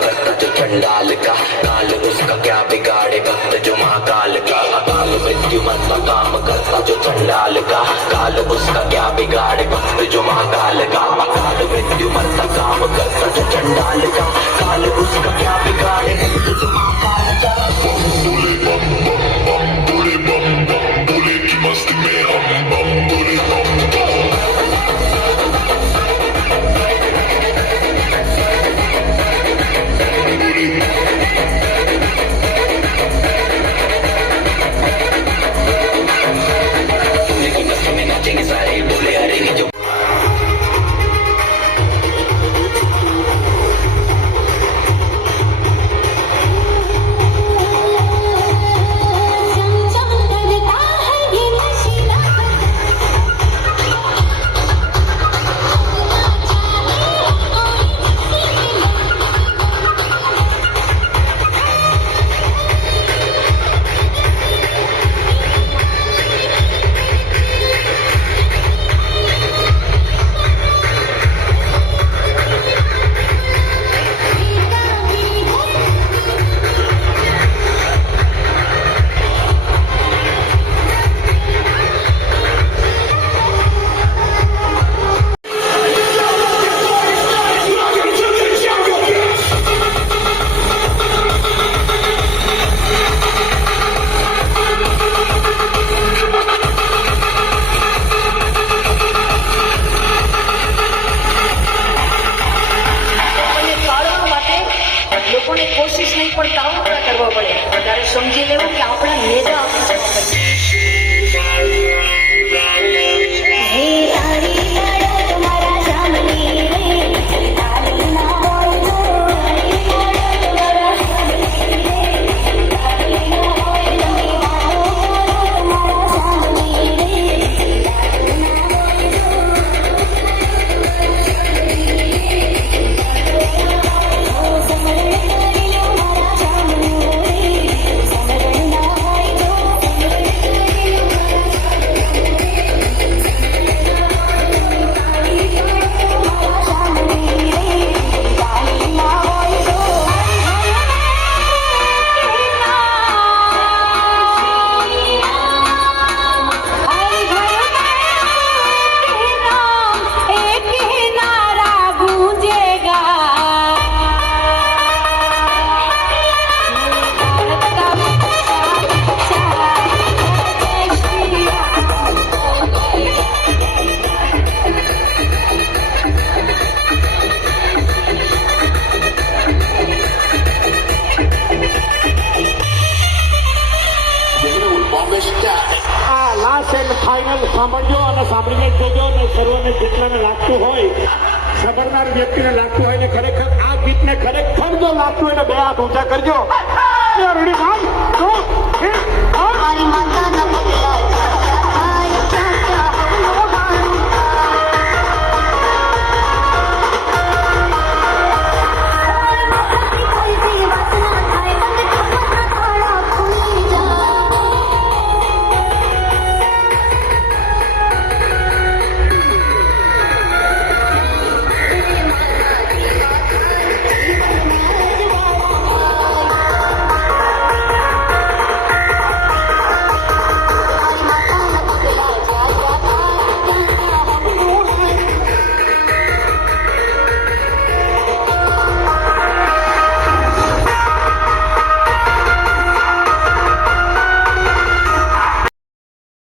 करता जो चंडाल का, काल उसका क्या बिगाड़े भक्त जो महाकाल का। अकाल मृत्यु मरता काम करता जो चंडाल का, काल उसका क्या बिगाड़े भक्त जो महाकाल का। अकाल मृत्यु मरता काम करता जो चंडाल का, काल उसका क्या बिगाड़े भक्त जो महाकाल का। बोले बम बम बम बोले बम बम बोले की मस्ती में हम बम बोले बम बम। सारे बोले अरे जो कोशिश नहीं पण काम करवा पड़े ત્યારે સમજી લેવું કે આપણા નેતા ફાઇનલ સાંભળજો અને સાંભળીને જોજો અને સર્વને જેટલાને લાગતું હોય, સાંભળનાર વ્યક્તિને લાગતું હોય ને ખરેખર આ ગીતને ખરેખર જો લાગતું હોય તો બે હાથ ઊંચા કરજો. રેડી 1 2 3